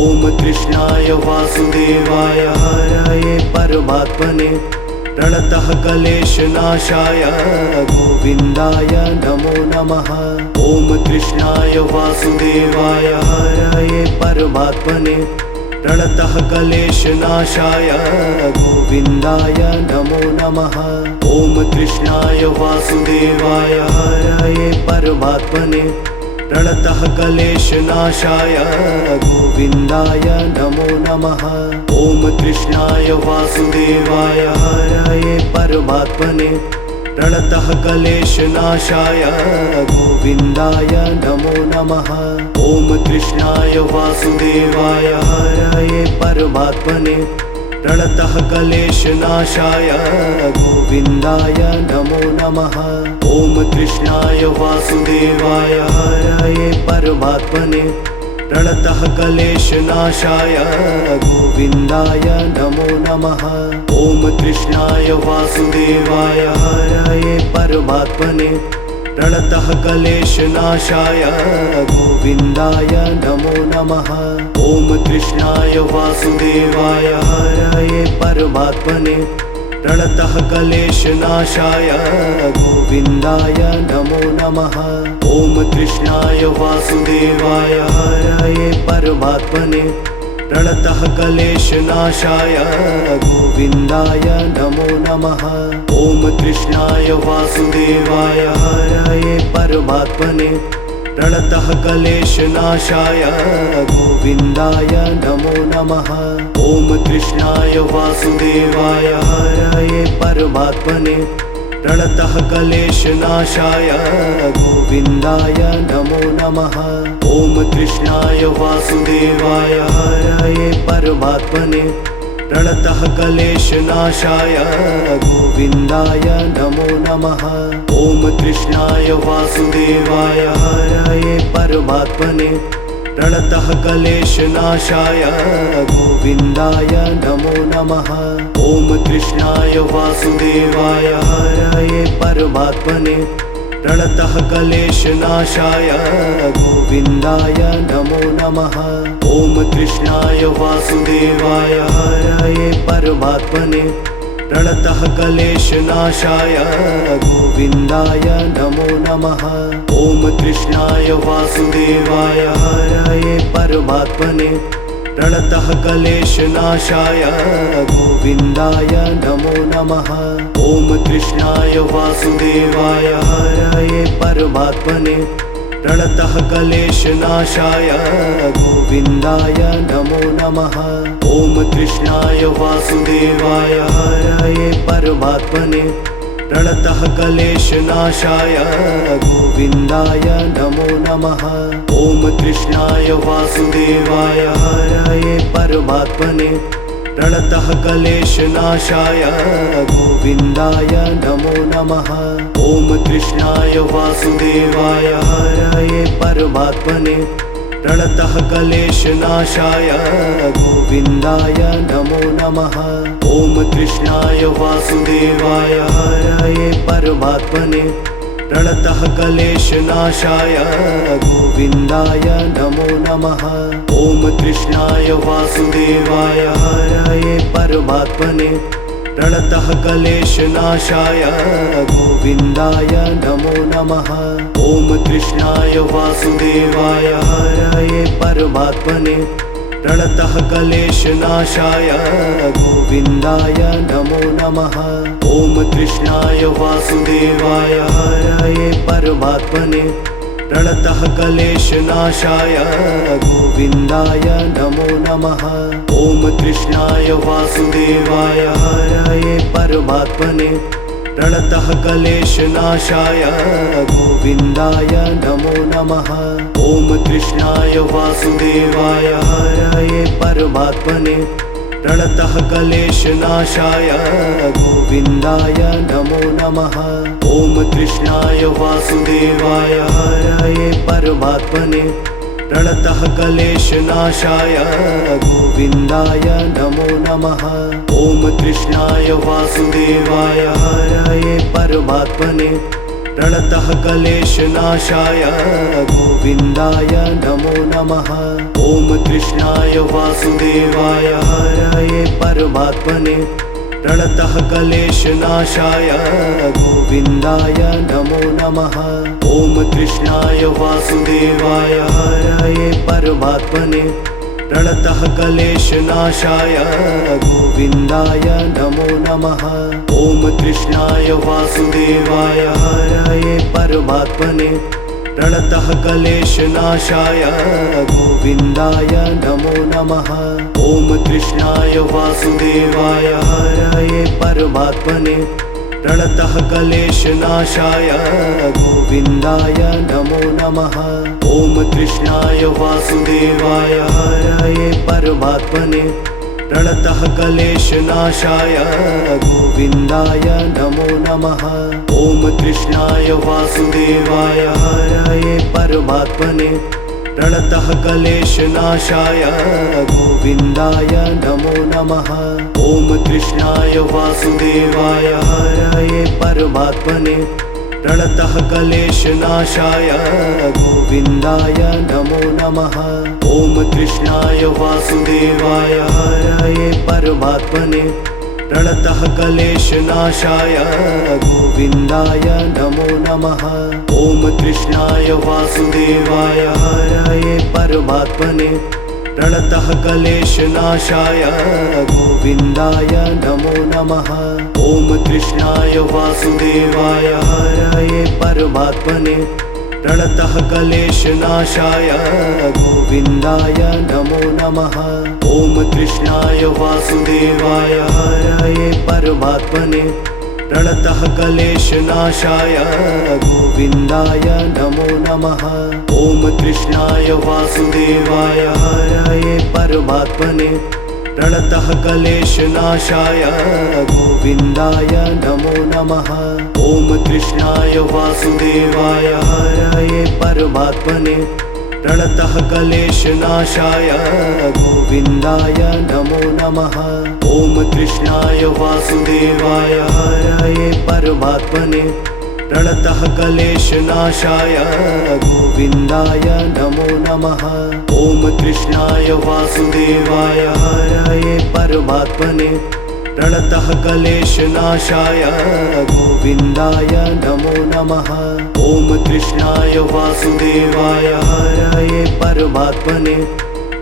ॐ कृष्णाय वासुदेवाय हरये परमात्मने प्रणतः क्लेशनाशाय गोविन्दाय नमो नमः। ॐ कृष्णाय वासुदेवाय हरये परमात्मने प्रणतः क्लेशनाशाय गोविन्दाय नमो नमः। ॐ कृष्णाय वासुदेवाय हरये परमात्मने प्रणतः क्लेशनाशाय गोविन्दाय नमो नमः। ॐ कृष्णाय वासुदेवाय हरये परमात्मने प्रणतः क्लेशनाशाय गोविन्दाय नमो नमः। ॐ कृष्णाय वासुदेवाय हरये परमात्मने प्रणतः क्लेशनाशाय गोविन्दाय नमो नमः। ॐ कृष्णाय वासुदेवाय हरये परमात्मने प्रणतः क्लेशनाशाय गोविन्दाय नमो नमः। ॐ कृष्णाय वासुदेवाय हरये परमात्मने प्रणतः क्लेशनाशाय गोविन्दाय नमो नमः। ॐ कृष्णाय वासुदेवाय हरये परमात्मने प्रणतः क्लेशनाशाय गोविन्दाय नमो नमः। ॐ कृष्णाय वासुदेवाय हरये परमात्मने प्रणतः क्लेशनाशाय गोविन्दाय नमो नमः। ॐ कृष्णाय वासुदेवाय हरये परमात्मने प्रणतः क्लेशनाशाय गोविन्दाय नमो नमः। ॐ कृष्णाय वासुदेवाय हरये परमात्मने प्रणतः क्लेशनाशाय गोविन्दाय नमो नमः। ॐ कृष्णाय वासुदेवाय हरये परमात्मने प्रणतः क्लेशनाशाय गोविन्दाय नमो नमः। ॐ कृष्णाय वासुदेवाय हरये परमात्मने प्रणतः क्लेशनाशाय गोविन्दाय नमो नमः। ॐ कृष्णाय वासुदेवाय हरये परमात्मने प्रणतः क्लेशनाशाय गोविन्दाय नमो नमः। ॐ कृष्णाय वासुदेवाय हरये परमात्मने प्रणतः क्लेशनाशाय गोविन्दाय नमो नमः। ॐ कृष्णाय वासुदेवाय हरये परमात्मने प्रणतः क्लेशनाशाय गोविन्दाय नमो नमः। ॐ कृष्णाय वासुदेवाय हरये परमात्मने प्रणतः क्लेशनाशाय गोविन्दाय नमो नमः। ॐ कृष्णाय वासुदेवाय हरये परमात्मने प्रणतः क्लेशनाशाय गोविन्दाय नमो नमः। ॐ कृष्णाय वासुदेवाय हरये परमात्मने प्रणतः क्लेशनाशाय गोविन्दाय नमो नमः। ॐ कृष्णाय वासुदेवाय हरये परमात्मने प्रणतः क्लेशनाशाय गोविन्दाय नमो नमः। ॐ कृष्णाय वासुदेवाय हरये परमात्मने प्रणतः क्लेशनाशाय गोविन्दाय नमो नमः। ॐ कृष्णाय वासुदेवाय हरये परमात्मने प्रणतः क्लेशनाशाय गोविन्दाय नमो नमः। ॐ कृष्णाय वासुदेवाय हरये परमात्मने प्रणतः क्लेशनाशाय गोविन्दाय नमो नमः। ॐ कृष्णाय वासुदेवाय हरये परमात्मने प्रणतः क्लेशनाशाय गोविन्दाय नमो नमः। ॐ कृष्णाय वासुदेवाय हरये परमात्मने प्रणतः क्लेशनाशाय गोविन्दाय नमो नमः। ॐ कृष्णाय वासुदेवाय हरये परमात्मने प्रणतः क्लेशनाशाय गोविन्दाय नमो नमः। ॐ कृष्णाय वासुदेवाय हरये परमात्मने प्रणतः क्लेशनाशाय गोविन्दाय नमो नमः। ॐ कृष्णाय वासुदेवाय हरये परमात्मने प्रणतः क्लेशनाशाय गोविन्दाय नमो नमः। ॐ कृष्णाय वासुदेवाय हरये परमात्मने प्रणतः क्लेशनाशाय गोविन्दाय नमो नमः। ॐ कृष्णाय वासुदेवाय हरये परमात्मने प्रणतः क्लेशनाशाय गोविन्दाय नमो नमः। ॐ कृष्णाय वासुदेवाय हरये परमात्मने प्रणतः क्लेशनाशाय गोविन्दाय नमो नमः। ॐ कृष्णाय वासुदेवाय हरये परमात्मने प्रणतः क्लेशनाशाय गोविन्दाय नमो नमः। ॐ कृष्णाय वासुदेवाय हरये परमात्मने प्रणतः क्लेशनाशाय गोविन्दाय नमो नमः। ॐ कृष्णाय वासुदेवाय हरये परमात्मने प्रणतः क्लेशनाशाय गोविन्दाय नमो नमः। ॐ कृष्णाय वासुदेवाय हरये परमात्मने प्रणतः क्लेशनाशाय गोविन्दाय नमो नमः। ॐ कृष्णाय वासुदेवाय हरये परमात्मने प्रणतः क्लेशनाशाय गोविन्दाय नमो नमः। ॐ कृष्णाय वासुदेवाय हरये परमात्मने प्रणतः क्लेशनाशाय गोविन्दाय नमो नमः। ॐ कृष्णाय वासुदेवाय हरये परमात्मने प्रणतः क्लेशनाशाय गोविन्दाय नमो नमः। ॐ कृष्णाय वासुदेवाय हरये परमात्मने प्रणतः क्लेशनाशाय गोविन्दाय नमो नमः। ॐ कृष्णाय वासुदेवाय हरये परमात्मने प्रणतः क्लेशनाशाय गोविन्दाय नमो नमः। ॐ कृष्णाय वासुदेवाय हरये परमात्मने प्रणतः क्लेशनाशाय गोविन्दाय नमो नमः। ॐ कृष्णाय वासुदेवाय हरये परमात्मने प्रणतः क्लेशनाशाय गोविन्दाय नमो नमः। ॐ कृष्णाय वासुदेवाय हरये परमात्मने प्रणतः क्लेशनाशाय गोविन्दाय नमो नमः। ॐ कृष्णाय वासुदेवाय हरये परमात्मने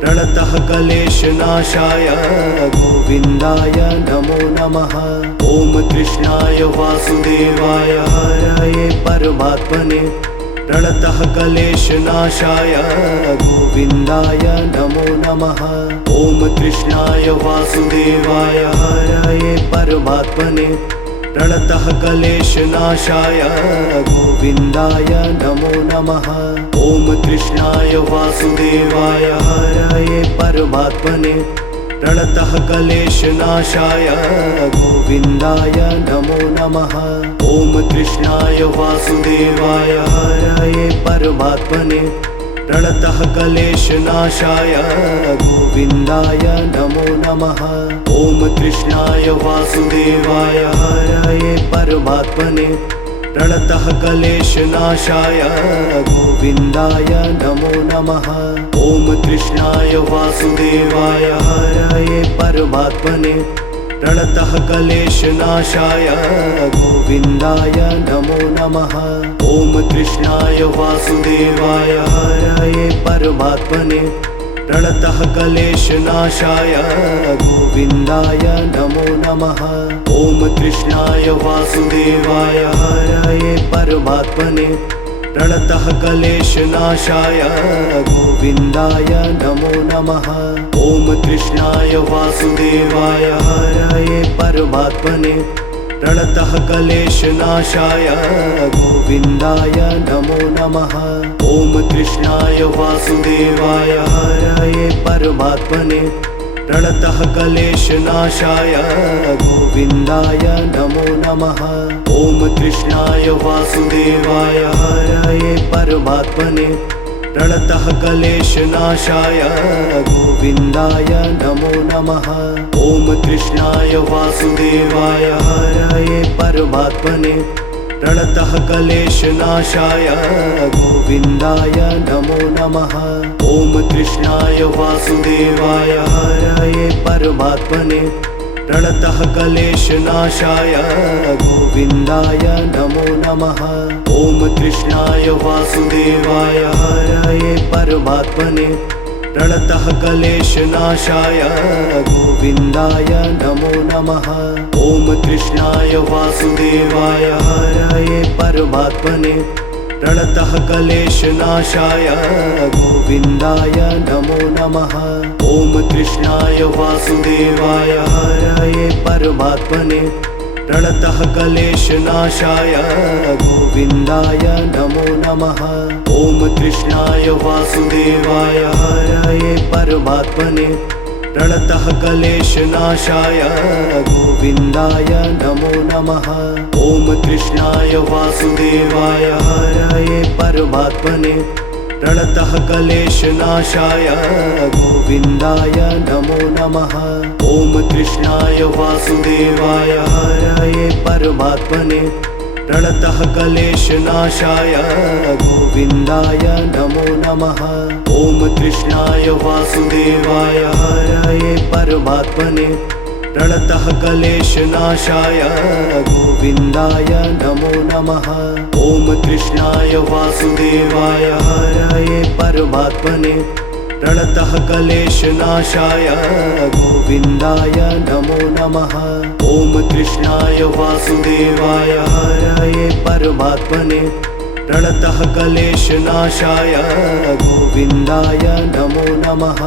प्रणतः क्लेशनाशाय गोविन्दाय नमो नमः। ॐ कृष्णाय वासुदेवाय हरये परमात्मने प्रणतः क्लेशनाशाय गोविन्दाय नमो नमः। ॐ कृष्णाय वासुदेवाय हरये परमात्मने प्रणतः क्लेशनाशाय गोविन्दाय नमो नमः। ॐ कृष्णाय वासुदेवाय हरये परमात्मने प्रणतः क्लेशनाशाय गोविन्दाय नमो नमः। ॐ कृष्णाय वासुदेवाय हरये परमात्मने प्रणतः क्लेशनाशाय गोविन्दाय नमो नमः। ॐ कृष्णाय वासुदेवाय हरये परमात्मने प्रणतः क्लेशनाशाय गोविन्दाय नमो नमः। ॐ कृष्णाय वासुदेवाय हरये परमात्मने प्रणतः क्लेशनाशाय गोविन्दाय नमो नमः। ॐ कृष्णाय वासुदेवाय हरये परमात्मने प्रणतः क्लेशनाशाय गोविन्दाय नमो नमः। ॐ कृष्णाय वासुदेवाय हरये परमात्मने प्रणतः क्लेशनाशाय गोविन्दाय नमो नमः। ॐ कृष्णाय वासुदेवाय हरये परमात्मने प्रणतः क्लेशनाशाय गोविन्दाय नमो नमः। ॐ कृष्णाय वासुदेवाय हरये परमात्मने प्रणतः क्लेशनाशाय गोविन्दाय नमो नमः। ॐ कृष्णाय वासुदेवाय हरये परमात्मने प्रणतः क्लेशनाशाय गोविन्दाय नमो नमः। ॐ कृष्णाय वासुदेवाय हरये परमात्मने प्रणतः क्लेशनाशाय गोविन्दाय नमो नमः। ॐ कृष्णाय वासुदेवाय हरये परमात्मने प्रणतः क्लेशनाशाय गोविन्दाय नमो नमः। ॐ कृष्णाय वासुदेवाय हरये परमात्मने प्रणतः क्लेशनाशाय गोविन्दाय नमो नमः। ॐ कृष्णाय वासुदेवाय हरये परमात्मने प्रणतः क्लेशनाशाय गोविन्दाय नमो नमः। ॐ कृष्णाय वासुदेवाय हरये परमात्मने प्रणतः क्लेशनाशाय गोविन्दाय नमो नमः। ॐ कृष्णाय वासुदेवाय हरये परमात्मने प्रणतः क्लेशनाशाय गोविन्दाय नमो नमः। ॐ कृष्णाय वासुदेवाय हरये परमात्मने प्रणतः क्लेशनाशाय गोविन्दाय नमो नमः। ॐ कृष्णाय वासुदेवाय हरये परमात्मने प्रणतः क्लेशनाशाय गोविन्दाय नमो नमः। ॐ कृष्णाय वासुदेवाय हरये परमात्मने प्रणतः क्लेशनाशाय गोविन्दाय नमो नमः। ॐ कृष्णाय वासुदेवाय हरये परमात्मने प्रणतः क्लेशनाशाय गोविन्दाय नमो नमः। ॐ कृष्णाय वासुदेवाय हरये परमात्मने प्रणतः क्लेशनाशाय गोविन्दाय नमो नमः।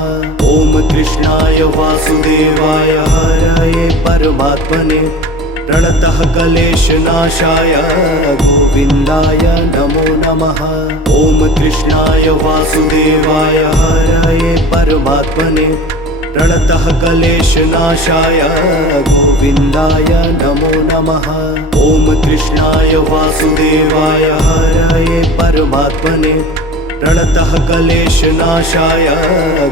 ॐ कृष्णाय वासुदेवाय हरये परमात्मने प्रणतः क्लेशनाशाय गोविन्दाय नमो नमः। ॐ कृष्णाय वासुदेवाय हरये परमात्मने प्रणतः क्लेशनाशाय गोविन्दाय नमो नमः। ॐ कृष्णाय वासुदेवाय हरये परमात्मने प्रणतः क्लेशनाशाय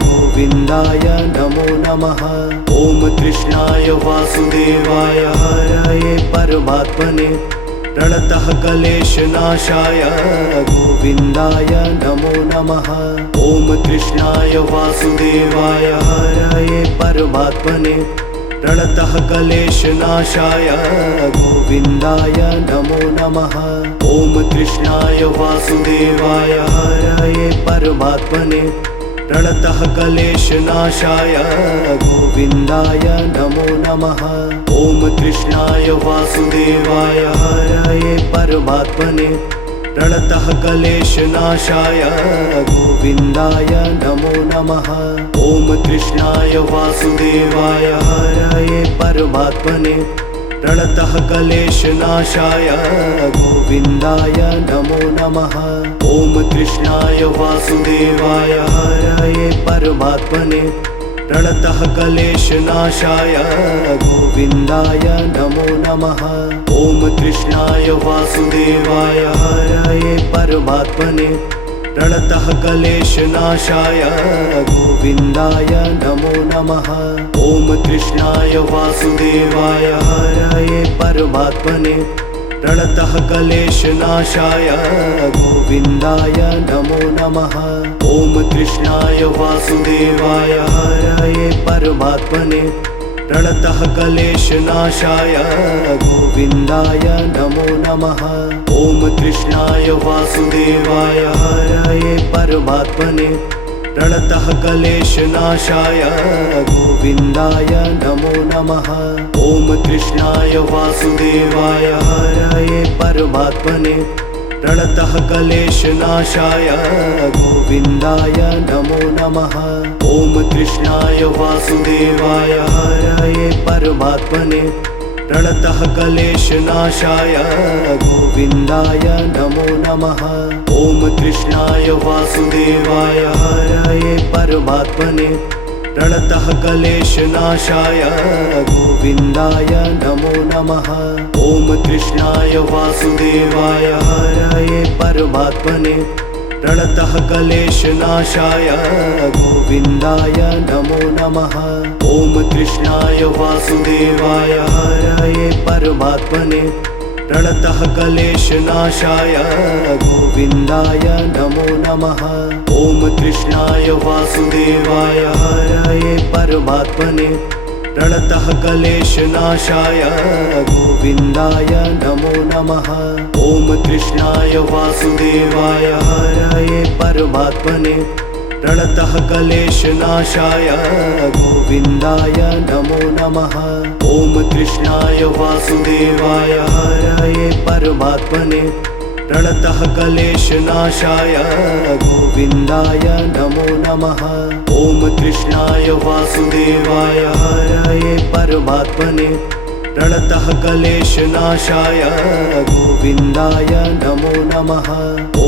गोविन्दाय नमो नमः। ॐ कृष्णाय वासुदेवाय हरये परमात्मने प्रणतः क्लेशनाशाय गोविन्दाय नमो नमः। ॐ कृष्णाय वासुदेवाय हरये परमात्मने प्रणतः क्लेशनाशाय गोविन्दाय नमो नमः। ॐ कृष्णाय वासुदेवाय हरये परमात्मने प्रणतः क्लेशनाशाय गोविन्दाय नमो नमः। ॐ कृष्णाय वासुदेवाय हरये परमात्मने प्रणतः क्लेशनाशाय गोविन्दाय नमो नमः। ॐ कृष्णाय वासुदेवाय हरये परमात्मने प्रणतः क्लेशनाशाय गोविन्दाय नमो नमः। ॐ कृष्णाय वासुदेवाय हरये परमात्मने प्रणतः क्लेशनाशाय गोविन्दाय नमो नमः। ॐ कृष्णाय वासुदेवाय हरये परमात्मने प्रणतः क्लेशनाशाय गोविन्दाय नमो नमः। ॐ कृष्णाय वासुदेवाय हरये परमात्मने प्रणतः क्लेशनाशाय गोविन्दाय नमो नमः। ॐ कृष्णाय वासुदेवाय हरये परमात्मने प्रणतः क्लेशनाशाय गोविन्दाय नमो नमः। ॐ कृष्णाय वासुदेवाय हरये परमात्मने प्रणतः क्लेशनाशाय गोविन्दाय नमो नमः। ॐ कृष्णाय वासुदेवाय हरये परमात्मने प्रणतः क्लेशनाशाय गोविन्दाय नमो नमः। ॐ कृष्णाय वासुदेवाय हरये परमात्मने प्रणतः क्लेशनाशाय गोविन्दाय नमो नमः। ॐ कृष्णाय वासुदेवाय हरये परमात्मने प्रणतः क्लेशनाशाय गोविन्दाय नमो नमः। ॐ कृष्णाय वासुदेवाय हरये परमात्मने प्रणतः क्लेशनाशाय गोविन्दाय नमो नमः। ॐ कृष्णाय वासुदेवाय हरये परमात्मने प्रणतः क्लेशनाशाय गोविन्दाय नमो नमः। ॐ कृष्णाय वासुदेवाय हरये परमात्मने प्रणतः क्लेशनाशाय गोविन्दाय नमो नमः। ॐ कृष्णाय वासुदेवाय हरये परमात्मने प्रणतः क्लेशनाशाय गोविन्दाय नमो नमः। ॐ कृष्णाय वासुदेवाय हरये परमात्मने प्रणतः क्लेशनाशाय गोविन्दाय नमो नमः। ॐ कृष्णाय वासुदेवाय हरये परमात्मने प्रणतः क्लेशनाशाय गोविन्दाय नमो नमः।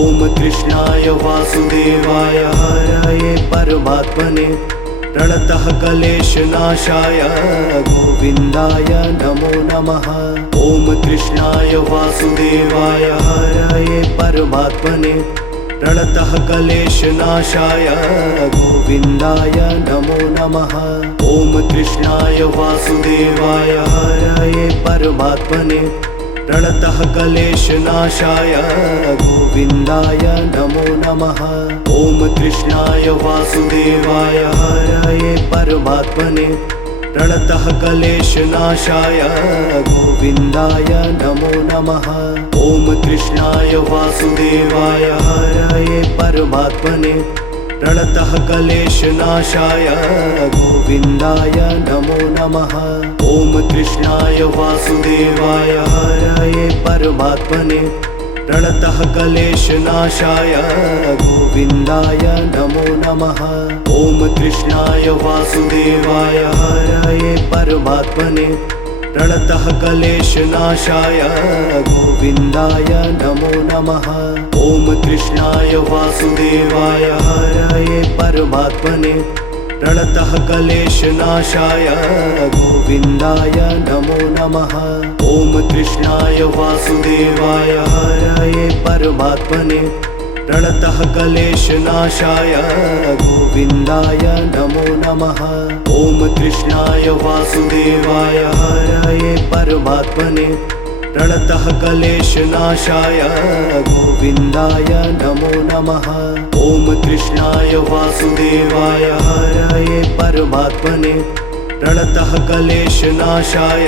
ॐ कृष्णाय वासुदेवाय हरये परमात्मने प्रणतः क्लेशनाशाय गोविन्दाय नमो नमः। ॐ कृष्णाय वासुदेवाय हरये परमात्मने प्रणतः क्लेशनाशाय गोविन्दाय नमो नमः। ॐ कृष्णाय वासुदेवाय हरये परमात्मने प्रणतः क्लेशनाशाय गोविन्दाय नमो नमः। ॐ कृष्णाय वासुदेवाय हरये परमात्मने प्रणतः क्लेशनाशाय गोविन्दाय नमो नमः। ॐ कृष्णाय वासुदेवाय हरये परमात्मने प्रणतः क्लेशनाशाय गोविन्दाय नमो नमः। ॐ कृष्णाय वासुदेवाय हरये परमात्मने प्रणतः क्लेशनाशाय गोविन्दाय नमो नमः। ॐ कृष्णाय वासुदेवाय हरये परमात्मने प्रणतः क्लेशनाशाय गोविन्दाय नमो नमः। ॐ कृष्णाय वासुदेवाय हरये परमात्मने प्रणतः क्लेशनाशाय गोविन्दाय नमो नमः। ॐ कृष्णाय वासुदेवाय हरये परमात्मने प्रणतः क्लेशनाशाय गोविन्दाय नमो नमः। ॐ कृष्णाय वासुदेवाय हरये परमात्मने प्रणतः क्लेशनाशाय गोविन्दाय नमो नमः। ॐ कृष्णाय वासुदेवाय हरये परमात्मने प्रणतः क्लेशनाशाय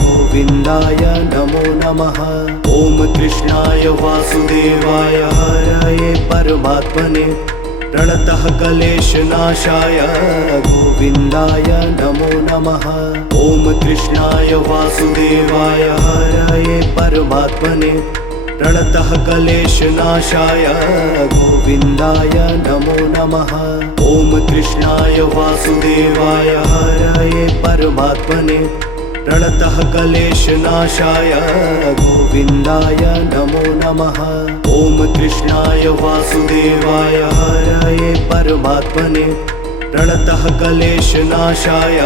गोविन्दाय नमो नमः। ॐ कृष्णाय वासुदेवाय हरये परमात्मने प्रणतः क्लेशनाशाय गोविन्दाय नमो नमः। ॐ कृष्णाय वासुदेवाय हरये परमात्मने प्रणतः क्लेशनाशाय गोविन्दाय नमो नमः। ॐ कृष्णाय वासुदेवाय हरये परमात्मने प्रणतः क्लेशनाशाय गोविन्दाय नमो नमः। ॐ कृष्णाय वासुदेवाय हरये परमात्मने प्रणतः क्लेशनाशाय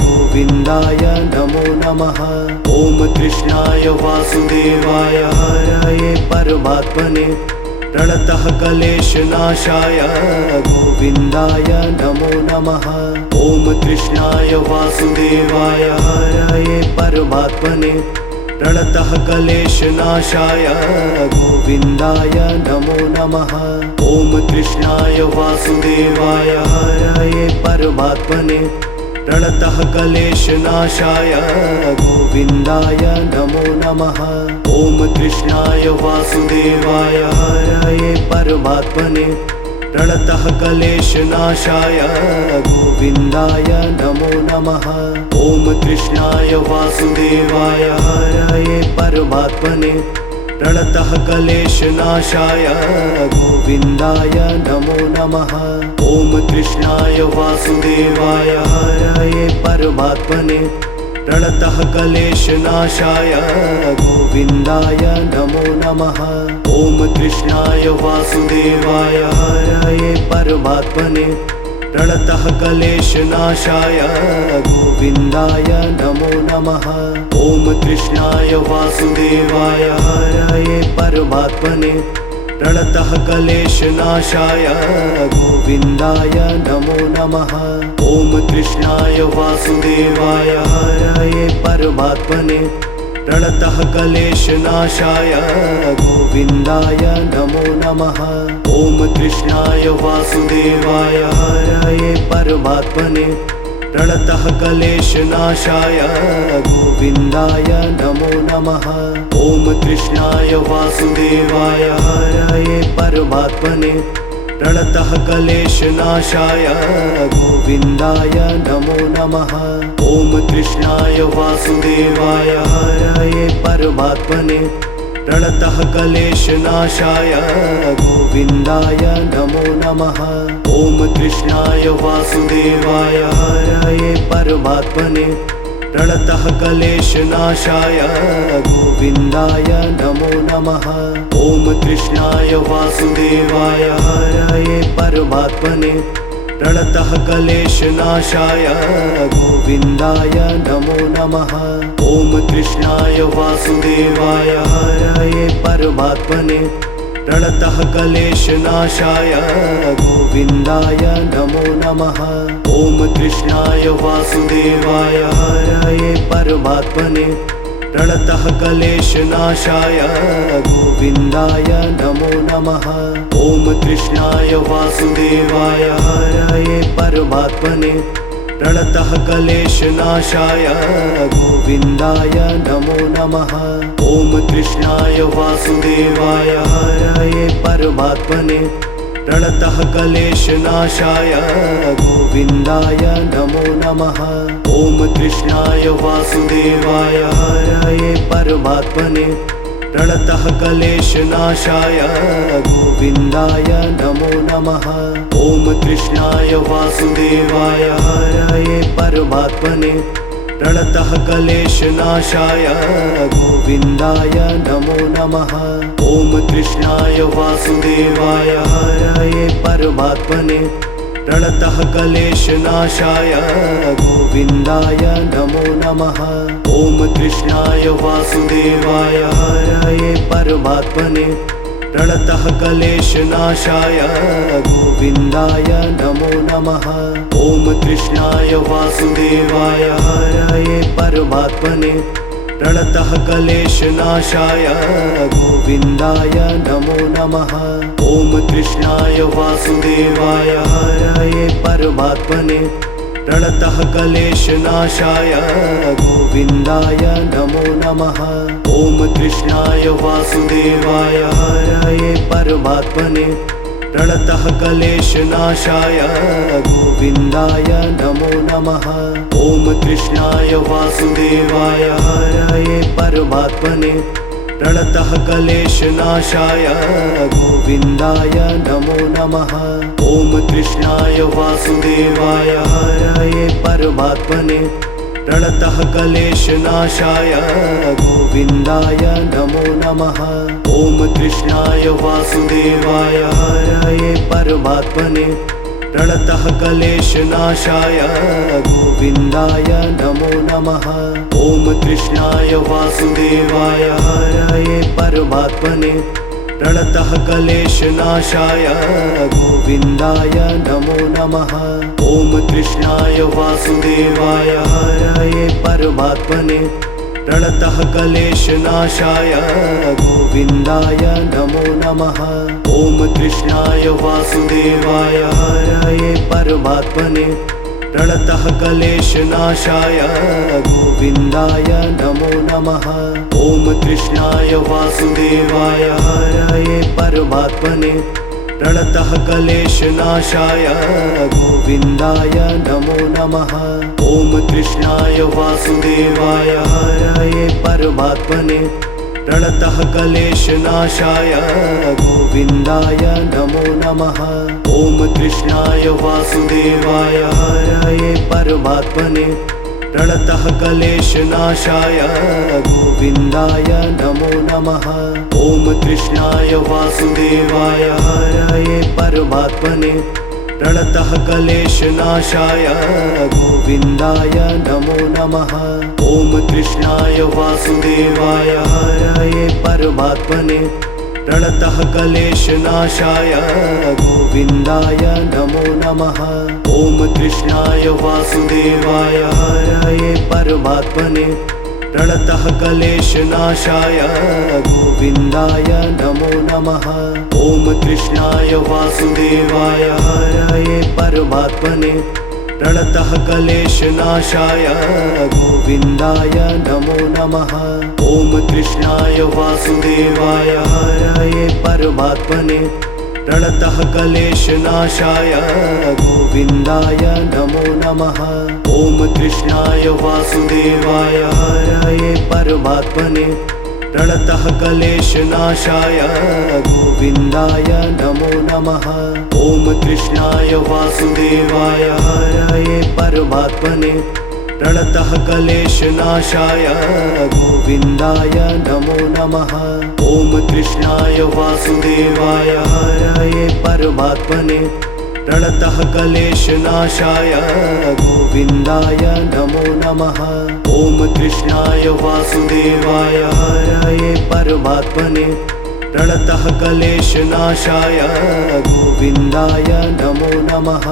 गोविन्दाय नमो नमः। ॐ कृष्णाय वासुदेवाय हरये परमात्मने प्रणतः क्लेशनाशाय गोविन्दाय नमो नमः। ॐ कृष्णाय वासुदेवाय हरये परमात्मने प्रणतः क्लेशनाशाय गोविन्दाय नमो नमः। ॐ कृष्णाय वासुदेवाय हरये परमात्मने प्रणतः क्लेशनाशाय गोविन्दाय नमो नमः। ॐ कृष्णाय वासुदेवाय हरये परमात्मने प्रणतः क्लेशनाशाय गोविन्दाय नमो नमः। ॐ कृष्णाय वासुदेवाय हरये परमात्मने प्रणतः क्लेशनाशाय गोविन्दाय नमो नमः। ॐ कृष्णाय वासुदेवाय हरये परमात्मने प्रणतः क्लेशनाशाय गोविन्दाय नमो नमः। ॐ कृष्णाय वासुदेवाय हरये परमात्मने प्रणतः क्लेशनाशाय गोविन्दाय नमो नमः। ॐ कृष्णाय वासुदेवाय हरये परमात्मने प्रणतः क्लेशनाशाय गोविन्दाय नमो नमः। ॐ कृष्णाय वासुदेवाय हरये परमात्मने प्रणतः क्लेशनाशाय गोविन्दाय नमो नमः। ॐ कृष्णाय वासुदेवाय हरये परमात्मने प्रणतः क्लेशनाशाय गोविन्दाय नमो नमः। ॐ कृष्णाय वासुदेवाय हरये परमात्मने प्रणतः क्लेशनाशाय गोविन्दाय नमो नमः। ॐ कृष्णाय वासुदेवाय हरये परमात्मने प्रणतः क्लेशनाशाय गोविन्दाय नमो नमः। ॐ कृष्णाय वासुदेवाय हरये परमात्मने प्रणतः क्लेशनाशाय गोविन्दाय नमो नमः। ॐ कृष्णाय वासुदेवाय हरये परमात्मने प्रणतः क्लेशनाशाय गोविन्दाय नमो नमः। ॐ कृष्णाय वासुदेवाय हरये परमात्मने प्रणतः क्लेशनाशाय गोविन्दाय नमो नमः। ॐ कृष्णाय वासुदेवाय हरये परमात्मने प्रणतः क्लेशनाशाय गोविन्दाय नमो नमः। ॐ कृष्णाय वासुदेवाय हरये परमात्मने प्रणतः क्लेशनाशाय गोविन्दाय नमो नमः। ॐ कृष्णाय वासुदेवाय हरये परमात्मने प्रणतः क्लेशनाशाय गोविन्दाय नमो नमः। ॐ कृष्णाय वासुदेवाय हरये परमात्मने प्रणतः क्लेशनाशाय गोविन्दाय नमो नमः। ॐ कृष्णाय वासुदेवाय हरये परमात्मने प्रणतः क्लेशनाशाय गोविन्दाय नमो नमः। ॐ कृष्णाय वासुदेवाय हरये परमात्मने प्रणतः क्लेशनाशाय गोविन्दाय नमो नमः। ॐ कृष्णाय वासुदेवाय हरये परमात्मने प्रणतः क्लेशनाशाय गोविन्दाय नमो नमः। ॐ कृष्णाय वासुदेवाय हरये परमात्मने प्रणतः क्लेशनाशाय गोविन्दाय नमो नमः। ॐ कृष्णाय वासुदेवाय हरये परमात्मने प्रणतः क्लेशनाशाय गोविन्दाय नमो नमः। ॐ कृष्णाय वासुदेवाय हरये परमात्मने प्रणतः क्लेशनाशाय गोविन्दाय नमो नमः। ॐ कृष्णाय वासुदेवाय हरये परमात्मने प्रणतः क्लेशनाशाय गोविन्दाय नमो नमः। ॐ कृष्णाय वासुदेवाय हरये परमात्मने प्रणतः क्लेशनाशाय गोविन्दाय नमो नमः। ॐ कृष्णाय वासुदेवाय हरये परमात्मने प्रणतः क्लेशनाशाय गोविन्दाय नमो नमः। ॐ कृष्णाय वासुदेवाय हरये परमात्मने प्रणतः क्लेशनाशाय गोविन्दाय नमो नमः। ॐ कृष्णाय वासुदेवाय हरये परमात्मने प्रणतः क्लेशनाशाय गोविन्दाय नमो नमः। ॐ कृष्णाय वासुदेवाय हरये परमात्मने प्रणतः क्लेशनाशाय गोविन्दाय नमो नमः। ॐ कृष्णाय वासुदेवाय हरये परमात्मने प्रणतः क्लेशनाशाय गोविन्दाय नमो नमः। ॐ कृष्णाय वासुदेवाय हरये परमात्मने प्रणतः क्लेशनाशाय गोविन्दाय नमो नमः। ॐ कृष्णाय वासुदेवाय हरये परमात्मने प्रणतः क्लेशनाशाय गोविन्दाय नमो नमः। ॐ कृष्णाय वासुदेवाय हरये परमात्मने प्रणतः क्लेशनाशाय गोविन्दाय नमो नमः। ॐ कृष्णाय वासुदेवाय हरये परमात्मने प्रणतः क्लेशनाशाय गोविन्दाय नमो नमः। ॐ कृष्णाय वासुदेवाय हरये परमात्मने प्रणतः क्लेशनाशाय गोविन्दाय नमो नमः। ॐ कृष्णाय वासुदेवाय हरये परमात्मने प्रणतः क्लेशनाशाय गोविन्दाय नमो नमः। ॐ कृष्णाय वासुदेवाय हरये परमात्मने प्रणतः क्लेशनाशाय गोविन्दाय नमो नमः। ॐ कृष्णाय वासुदेवाय हरये परमात्मने प्रणतः क्लेशनाशाय गोविन्दाय नमो नमः। ॐ कृष्णाय वासुदेवाय हरये परमात्मने प्रणतः क्लेशनाशाय गोविन्दाय नमो नमः। ॐ कृष्णाय वासुदेवाय हरये परमात्मने प्रणतः क्लेशनाशाय गोविन्दाय नमो नमः। ॐ कृष्णाय वासुदेवाय हरये परमात्मने प्रणतः क्लेशनाशाय गोविन्दाय नमो नमः।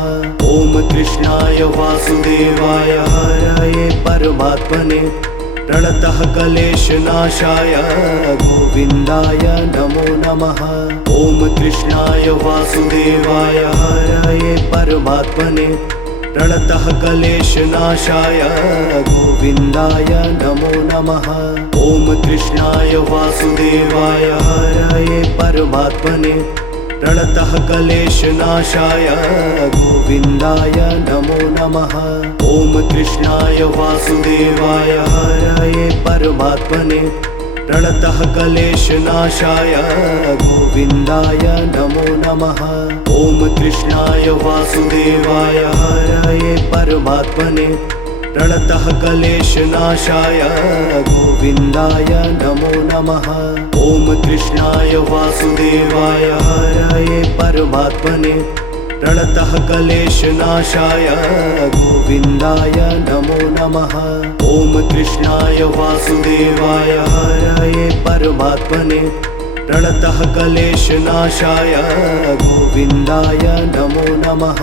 ॐ कृष्णाय वासुदेवाय हरये परमात्मने प्रणतः क्लेशनाशाय गोविन्दाय नमो नमः। ॐ कृष्णाय वासुदेवाय हरये परमात्मने प्रणतः क्लेशनाशाय गोविन्दाय नमो नमः। ॐ कृष्णाय वासुदेवाय हरये परमात्मने प्रणतः क्लेशनाशाय गोविन्दाय नमो नमः। ॐ कृष्णाय वासुदेवाय हरये परमात्मने प्रणतः क्लेशनाशाय गोविन्दाय नमो नमः। ॐ कृष्णाय वासुदेवाय हरये परमात्मने प्रणतः क्लेशनाशाय गोविन्दाय नमो नमः। ॐ कृष्णाय वासुदेवाय हरये परमात्मने प्रणतः क्लेशनाशाय गोविन्दाय नमो नमः। ॐ कृष्णाय वासुदेवाय हरये परमात्मने प्रणतः क्लेशनाशाय गोविन्दाय नमो नमः।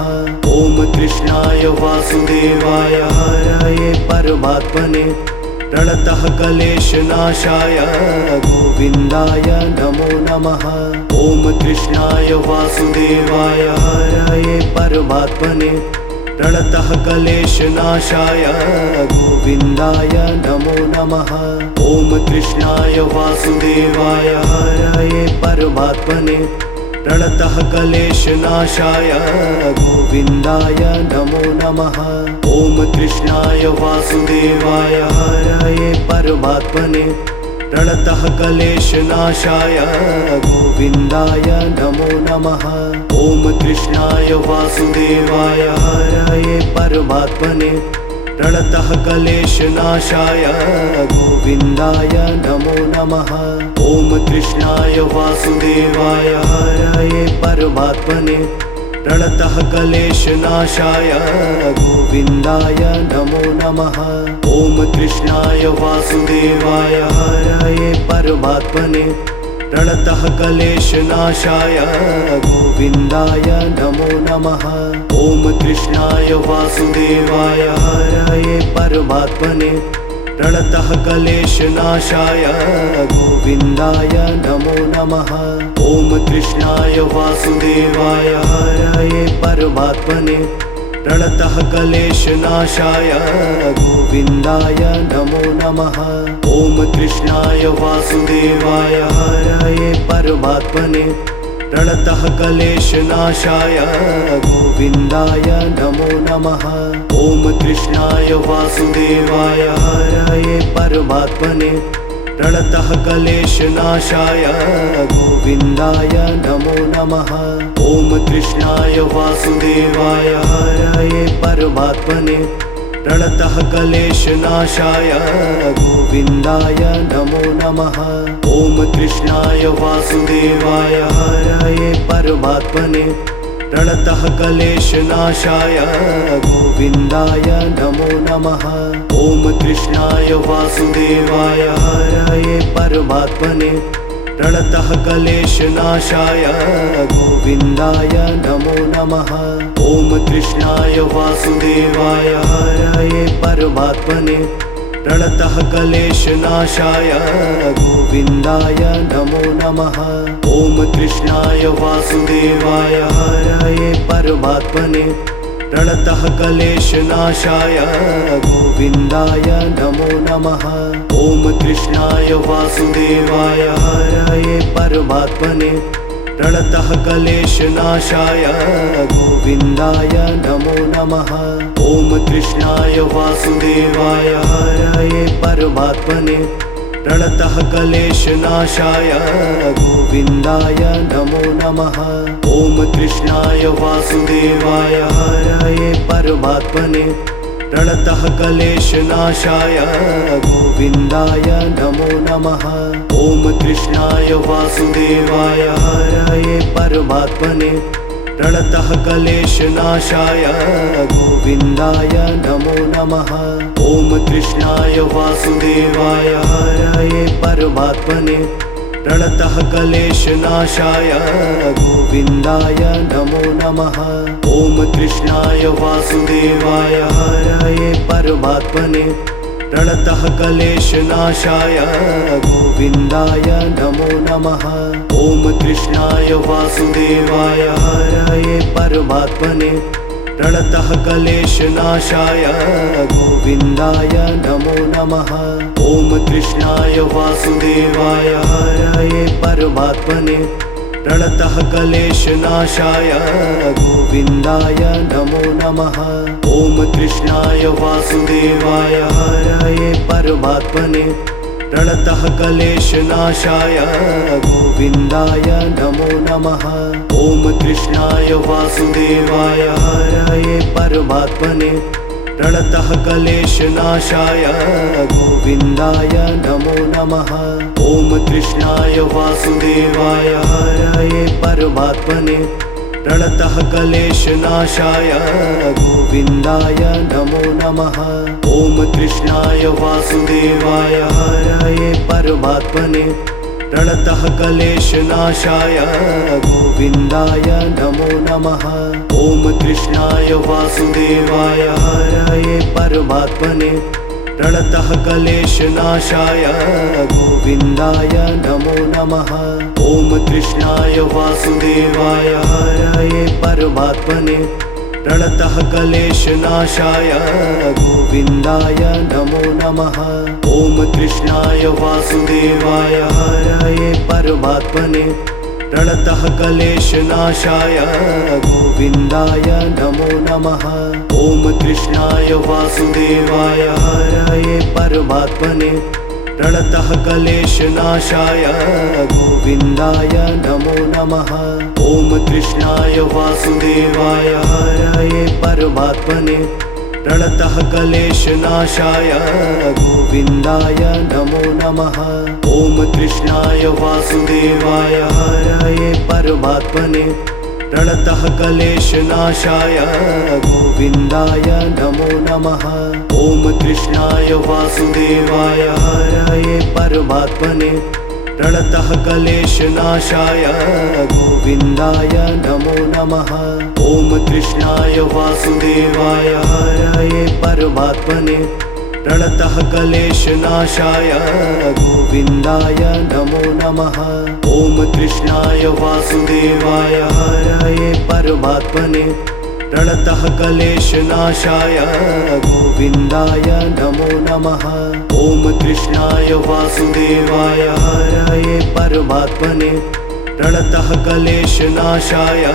ॐ कृष्णाय वासुदेवाय हरये परमात्मने प्रणतः क्लेशनाशाय गोविन्दाय नमो नमः। ॐ कृष्णाय वासुदेवाय हरये परमात्मने प्रणतः क्लेशनाशाय गोविन्दाय नमो नमः। ॐ कृष्णाय वासुदेवाय हरये परमात्मने प्रणतः क्लेशनाशाय गोविन्दाय नमो नमः। ॐ कृष्णाय वासुदेवाय हरये परमात्मने प्रणतः क्लेशनाशाय गोविन्दाय नमो नमः। ॐ कृष्णाय वासुदेवाय हरये परमात्मने प्रणतः क्लेशनाशाय गोविन्दाय नमो नमः। ॐ कृष्णाय वासुदेवाय हरये परमात्मने प्रणतः क्लेशनाशाय गोविन्दाय नमो नमः। ॐ कृष्णाय वासुदेवाय हरये परमात्मने प्रणतः क्लेशनाशाय गोविन्दाय नमो नमः। ॐ कृष्णाय वासुदेवाय हरये परमात्मने प्रणतः क्लेशनाशाय गोविन्दाय नमो नमः। ॐ कृष्णाय वासुदेवाय हरये परमात्मने प्रणतः क्लेशनाशाय गोविन्दाय नमो नमः। ॐ कृष्णाय वासुदेवाय हरये परमात्मने प्रणतः क्लेशनाशाय गोविन्दाय नमो नमः। ॐ कृष्णाय वासुदेवाय हरये परमात्मने प्रणतः क्लेशनाशाय गोविन्दाय नमो नमः। ॐ कृष्णाय वासुदेवाय हरये परमात्मने प्रणतः क्लेशनाशाय गोविन्दाय नमो नमः। ॐ कृष्णाय वासुदेवाय हरये परमात्मने प्रणतः क्लेशनाशाय गोविन्दाय नमो नमः। ॐ कृष्णाय वासुदेवाय हरये परमात्मने प्रणतः क्लेशनाशाय गोविन्दाय नमो नमः। ॐ कृष्णाय वासुदेवाय हरये परमात्मने प्रणतः क्लेशनाशाय गोविन्दाय नमो नमः। ॐ कृष्णाय वासुदेवाय हरये परमात्मने प्रणतः क्लेशनाशाय गोविन्दाय नमो नमः। ॐ कृष्णाय वासुदेवाय हरये परमात्मने प्रणतः क्लेशनाशाय गोविन्दाय नमो नमः। ॐ कृष्णाय वासुदेवाय हरये परमात्मने प्रणतः क्लेशनाशाय गोविन्दाय नमो नमः। ॐ कृष्णाय वासुदेवाय हरये परमात्मने प्रणतः क्लेशनाशाय गोविन्दाय नमो नमः। ॐ कृष्णाय वासुदेवाय हरये परमात्मने प्रणतः क्लेशनाशाय गोविन्दाय नमो नमः। ॐ कृष्णाय वासुदेवाय हरये परमात्मने प्रणतः क्लेशनाशाय गोविन्दाय नमो नमः। ॐ कृष्णाय वासुदेवाय हरये परमात्मने प्रणतः क्लेशनाशाय गोविन्दाय नमो नमः। ॐ कृष्णाय वासुदेवाय हरये परमात्मने प्रणतः क्लेशनाशाय गोविन्दाय नमो नमः। ॐ कृष्णाय वासुदेवाय हरये परमात्मने प्रणतः क्लेशनाशाय गोविन्दाय नमो नमः। ॐ कृष्णाय वासुदेवाय हरये परमात्मने प्रणतः क्लेशनाशाय गोविन्दाय नमो नमः। ॐ कृष्णाय वासुदेवाय हरये परमात्मने प्रणतः क्लेशनाशाय गोविन्दाय नमो नमः। ॐ कृष्णाय वासुदेवाय हरये परमात्मने प्रणतः क्लेशनाशाय गोविन्दाय नमो नमः। ॐ कृष्णाय वासुदेवाय हरये परमात्मने प्रणतः क्लेशनाशाय गोविन्दाय नमो नमः। ॐ कृष्णाय वासुदेवाय हरये परमात्मने प्रणतः क्लेशनाशाय गोविन्दाय नमो नमः। ॐ कृष्णाय वासुदेवाय हरये परमात्मने प्रणतः क्लेशनाशाय गोविन्दाय नमो नमः। ॐ कृष्णाय वासुदेवाय हरये परमात्मने प्रणतः क्लेशनाशाय गोविन्दाय नमो नमः। ॐ कृष्णाय वासुदेवाय हरये परमात्मने प्रणतः क्लेशनाशाय गोविन्दाय नमो नमः। ॐ कृष्णाय वासुदेवाय हरये परमात्मने प्रणतः क्लेशनाशाय गोविन्दाय नमो नमः। ॐ कृष्णाय वासुदेवाय हरये परमात्मने प्रणतः क्लेशनाशाय गोविन्दाय नमो नमः। ॐ कृष्णाय वासुदेवाय हरये परमात्मने प्रणतः क्लेशनाशाय गोविन्दाय नमो नमः। ॐ कृष्णाय वासुदेवाय हरये परमात्मने प्रणतः क्लेशनाशाय गोविन्दाय नमो नमः। ॐ कृष्णाय वासुदेवाय हरये परमात्मने प्रणतः क्लेशनाशाय गोविन्दाय नमो नमः। ॐ कृष्णाय वासुदेवाय हरये परमात्मने प्रणतः क्लेशनाशाय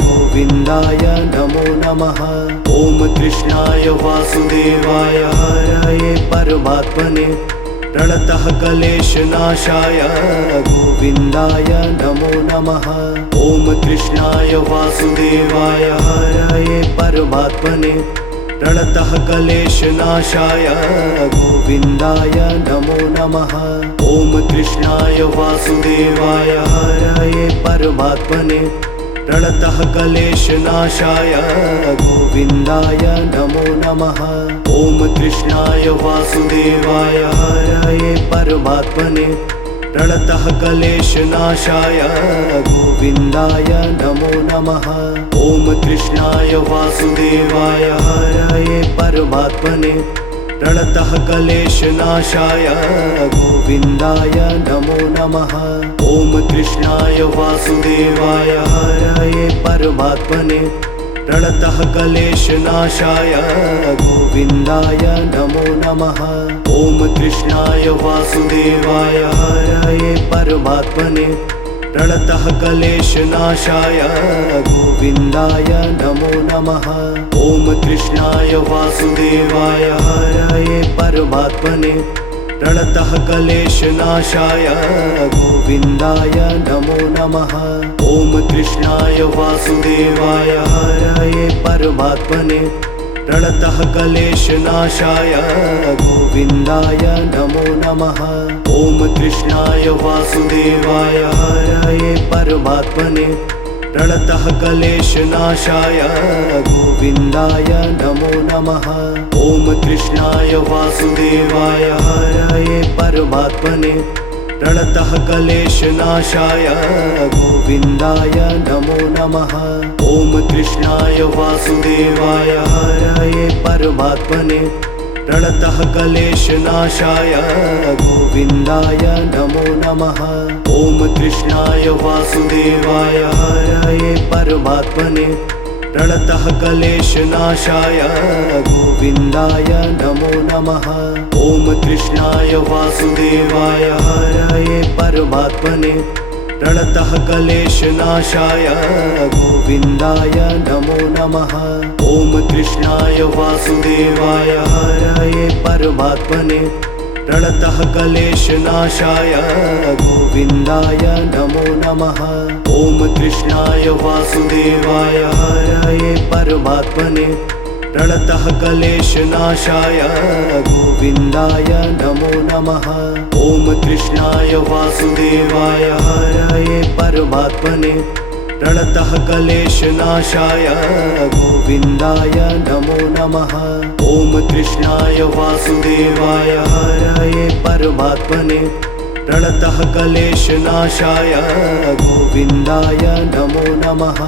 गोविन्दाय नमो नमः। ॐ कृष्णाय वासुदेवाय हरये परमात्मने प्रणतः क्लेशनाशाय गोविन्दाय नमो नमः। ॐ कृष्णाय वासुदेवाय हरये परमात्मने प्रणतः क्लेशनाशाय गोविन्दाय नमो नमः। ॐ कृष्णाय वासुदेवाय हरये परमात्मने प्रणतः क्लेशनाशाय गोविन्दाय नमो नमः। ॐ कृष्णाय वासुदेवाय हरये परमात्मने प्रणतः क्लेशनाशाय गोविन्दाय नमो नमः। ॐ कृष्णाय वासुदेवाय हरये परमात्मने प्रणतः क्लेशनाशाय गोविन्दाय नमो नमः। ॐ कृष्णाय वासुदेवाय हरये परमात्मने प्रणतः क्लेशनाशाय गोविन्दाय नमो नमः। ॐ कृष्णाय वासुदेवाय हरये परमात्मने प्रणतः क्लेशनाशाय गोविन्दाय नमो नमः। ॐ कृष्णाय वासुदेवाय हरये परमात्मने प्रणतः क्लेशनाशाय गोविन्दाय नमो नमः। ॐ कृष्णाय वासुदेवाय हरये परमात्मने प्रणतः क्लेशनाशाय गोविन्दाय नमो नमः। ॐ कृष्णाय वासुदेवाय हरये परमात्मने प्रणतः क्लेशनाशाय गोविन्दाय नमो नमः। ॐ कृष्णाय वासुदेवाय हरये परमात्मने प्रणतः क्लेशनाशाय गोविन्दाय नमो नमः। ॐ कृष्णाय वासुदेवाय हरये परमात्मने प्रणतः क्लेशनाशाय गोविन्दाय नमो नमः। ॐ कृष्णाय वासुदेवाय हरये परमात्मने प्रणतः क्लेशनाशाय गोविन्दाय नमो नमः। ॐ कृष्णाय वासुदेवाय हरये परमात्मने प्रणतः क्लेशनाशाय गोविन्दाय नमो नमः। ॐ कृष्णाय वासुदेवाय हरये परमात्मने प्रणतः क्लेशनाशाय गोविन्दाय नमो नमः। ॐ कृष्णाय वासुदेवाय हरये परमात्मने प्रणतः क्लेशनाशाय गोविन्दाय नमो नमः। ॐ कृष्णाय वासुदेवाय हरये परमात्मने प्रणतः क्लेशनाशाय गोविन्दाय नमो नमः। ॐ कृष्णाय वासुदेवाय हरये परमात्मने प्रणतः क्लेशनाशाय गोविन्दाय नमो नमः।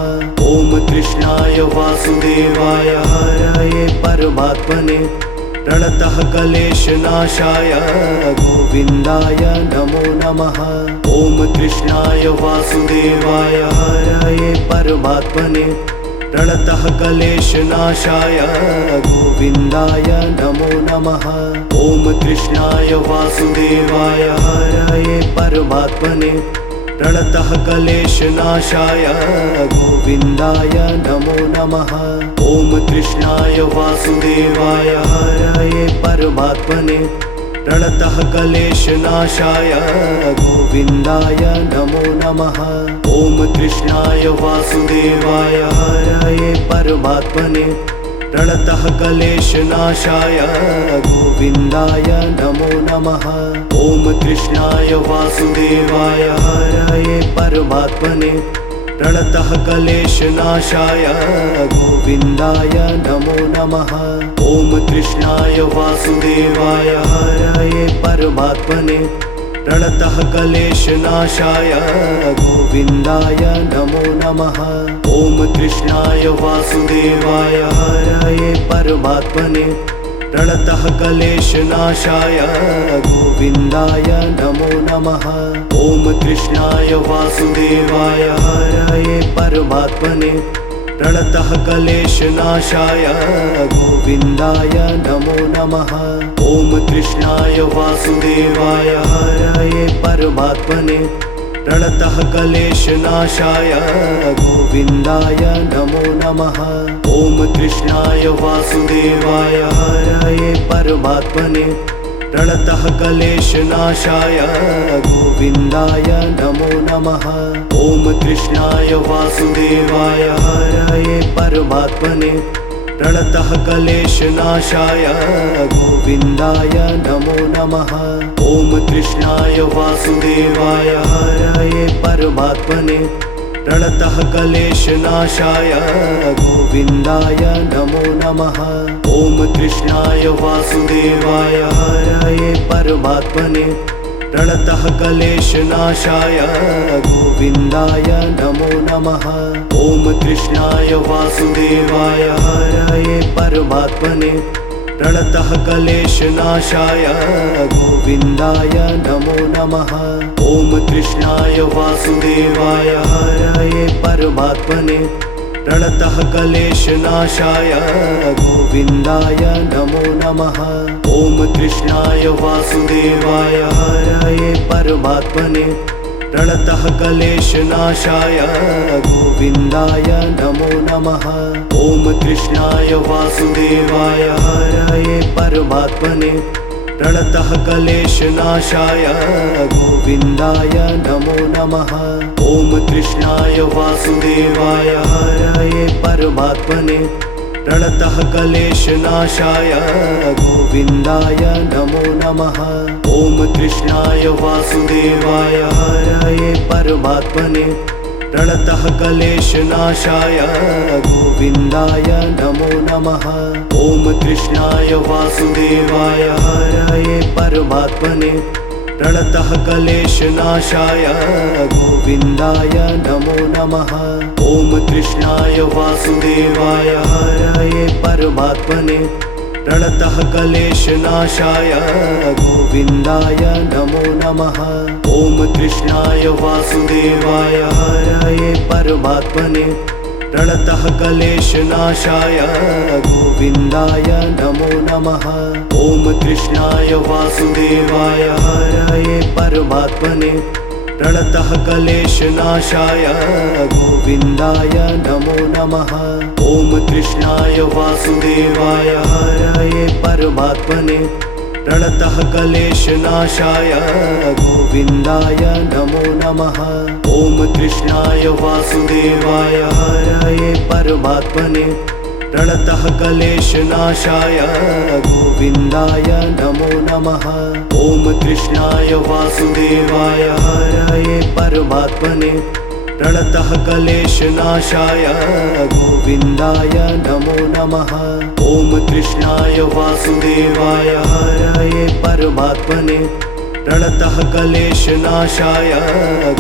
ॐ कृष्णाय वासुदेवाय हरये परमात्मने प्रणतः क्लेशनाशाय गोविन्दाय नमो नमः। ॐ कृष्णाय वासुदेवाय हरये परमात्मने प्रणतः क्लेशनाशाय गोविन्दाय नमो नमः। ॐ कृष्णाय वासुदेवाय हरये परमात्मने प्रणतः क्लेशनाशाय गोविन्दाय नमो नमः। ॐ कृष्णाय वासुदेवाय हरये परमात्मने प्रणतः क्लेशनाशाय गोविन्दाय नमो नमः। ॐ कृष्णाय वासुदेवाय हरये परमात्मने प्रणतः क्लेशनाशाय गोविन्दाय नमो नमः। ॐ कृष्णाय वासुदेवाय हरये परमात्मने प्रणतः क्लेशनाशाय गोविन्दाय नमो नमः। ॐ कृष्णाय वासुदेवाय हरये परमात्मने प्रणतः क्लेशनाशाय गोविन्दाय नमो नमः। ॐ कृष्णाय वासुदेवाय हरये परमात्मने प्रणतः क्लेशनाशाय गोविन्दाय नमो नमः। ॐ कृष्णाय वासुदेवाय हरये परमात्मने प्रणतः क्लेशनाशाय गोविन्दाय नमो नमः। ॐ कृष्णाय वासुदेवाय हरये परमात्मने प्रणतः क्लेशनाशाय गोविन्दाय नमो नमः। ॐ कृष्णाय वासुदेवाय हरये परमात्मने प्रणतः क्लेशनाशाय गोविन्दाय नमो नमः। ॐ कृष्णाय वासुदेवाय हरये परमात्मने प्रणतः क्लेशनाशाय गोविन्दाय नमो नमः। ॐ कृष्णाय वासुदेवाय हरये परमात्मने प्रणतः क्लेशनाशाय गोविन्दाय नमो नमः। ॐ कृष्णाय वासुदेवाय हरये परमात्मने प्रणतः क्लेशनाशाय गोविन्दाय नमो नमः। ॐ कृष्णाय वासुदेवाय हरये परमात्मने प्रणतः क्लेशनाशाय गोविन्दाय नमो नमः। ॐ कृष्णाय वासुदेवाय हरये परमात्मने प्रणतः क्लेशनाशाय गोविन्दाय नमो नमः। ॐ कृष्णाय वासुदेवाय हरये परमात्मने प्रणतः क्लेशनाशाय गोविन्दाय नमो नमः। ॐ कृष्णाय वासुदेवाय हरये परमात्मने प्रणतः क्लेशनाशाय गोविन्दाय नमो नमः। ॐ कृष्णाय वासुदेवाय हरये परमात्मने प्रणतः क्लेशनाशाय गोविन्दाय नमो नमः। ॐ कृष्णाय वासुदेवाय हरये परमात्मने प्रणतः क्लेशनाशाय गोविन्दाय नमो नमः। ॐ कृष्णाय वासुदेवाय हरये परमात्मने प्रणतः क्लेशनाशाय गोविन्दाय नमो नमः। ॐ कृष्णाय वासुदेवाय हरये परमात्मने प्रणतः क्लेशनाशाय गोविन्दाय नमो नमः। ॐ कृष्णाय वासुदेवाय हरये परमात्मने प्रणतः क्लेशनाशाय गोविन्दाय नमो नमः। ॐ कृष्णाय वासुदेवाय हरये परमात्मने प्रणतः क्लेशनाशाय गोविन्दाय नमो नमः। ॐ कृष्णाय वासुदेवाय हरये परमात्मने प्रणतः क्लेशनाशाय गोविन्दाय नमो नमः। ॐ कृष्णाय वासुदेवाय हरये परमात्मने प्रणतः क्लेशनाशाय गोविन्दाय नमो नमः। ॐ कृष्णाय वासुदेवाय हरये परमात्मने प्रणतः क्लेशनाशाय गोविन्दाय नमो नमः। ॐ कृष्णाय वासुदेवाय हरये परमात्मने प्रणतः क्लेशनाशाय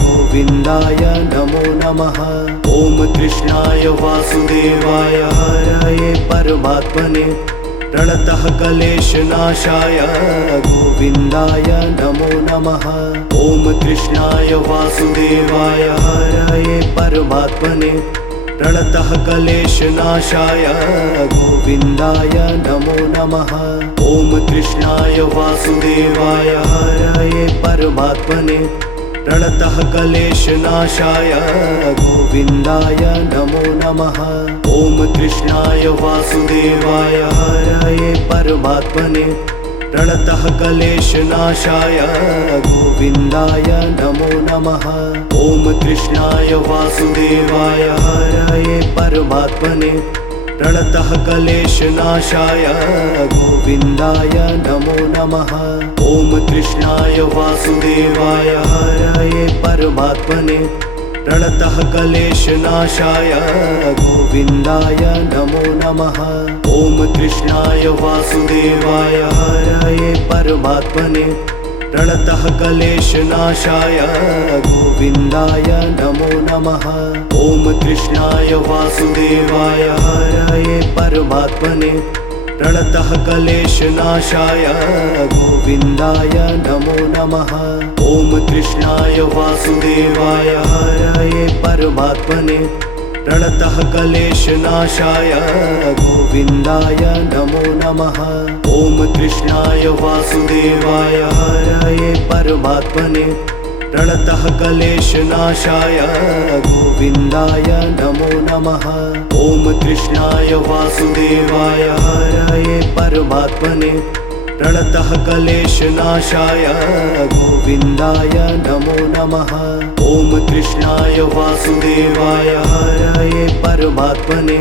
गोविन्दाय नमो नमः। ॐ कृष्णाय वासुदेवाय हरये परमात्मने प्रणतः क्लेशनाशाय गोविन्दाय नमो नमः। ॐ कृष्णाय वासुदेवाय हरये परमात्मने प्रणतः क्लेशनाशाय गोविन्दाय नमो नमः। ॐ कृष्णाय वासुदेवाय हरये परमात्मने प्रणतः क्लेशनाशाय गोविन्दाय नमो नमः। ॐ कृष्णाय वासुदेवाय हरये परमात्मने प्रणतः क्लेशनाशाय गोविन्दाय नमो नमः। ॐ कृष्णाय वासुदेवाय हरये परमात्मने प्रणतः क्लेशनाशाय गोविन्दाय नमो नमः। ॐ कृष्णाय वासुदेवाय हरये परमात्मने प्रणतः क्लेशनाशाय गोविन्दाय नमो नमः। ॐ कृष्णाय वासुदेवाय हरये परमात्मने प्रणतः क्लेशनाशाय गोविन्दाय नमो नमः। ॐ कृष्णाय वासुदेवाय हरये परमात्मने प्रणतः क्लेशनाशाय गोविन्दाय नमो नमः। ॐ कृष्णाय वासुदेवाय हरये परमात्मने प्रणतः क्लेशनाशाय गोविन्दाय नमो नमः। ॐ कृष्णाय वासुदेवाय हरये परमात्मने प्रणतः क्लेशनाशाय गोविन्दाय नमो नमः। ॐ कृष्णाय वासुदेवाय हरये परमात्मने प्रणतः क्लेशनाशाय गोविन्दाय नमो नमः। ॐ कृष्णाय वासुदेवाय हरये परमात्मने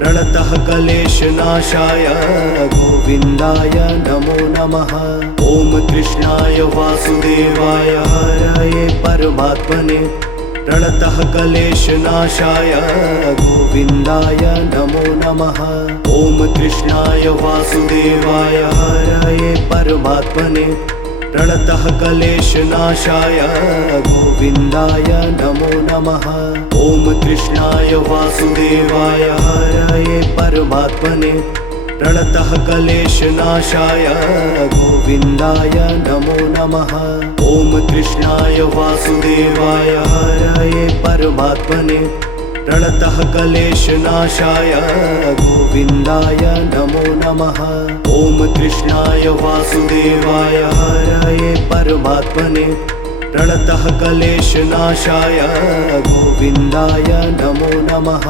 प्रणतः क्लेशनाशाय गोविन्दाय नमो नमः। ॐ कृष्णाय वासुदेवाय हरये परमात्मने प्रणतः क्लेशनाशाय गोविन्दाय नमो नमः। ॐ कृष्णाय वासुदेवाय हरये परमात्मने प्रणतः क्लेशनाशाय गोविन्दाय नमो नमः। ॐ कृष्णाय वासुदेवाय हरये परमात्मने प्रणतः क्लेशनाशाय गोविन्दाय नमो नमः। ॐ कृष्णाय वासुदेवाय हरये परमात्मने प्रणतः क्लेशनाशाय गोविन्दाय नमो नमः। ॐ कृष्णाय वासुदेवाय हरये परमात्मने प्रणतः क्लेशनाशाय गोविन्दाय नमो नमः।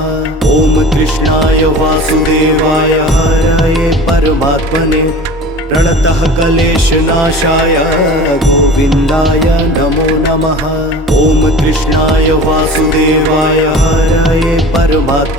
ॐ कृष्णाय वासुदेवाय हरये परमात्मने प्रणतः क्लेशनाशाय गोविन्दाय नमो नमः। ॐ कृष्णाय वासुदेवाय हरये परमात्मने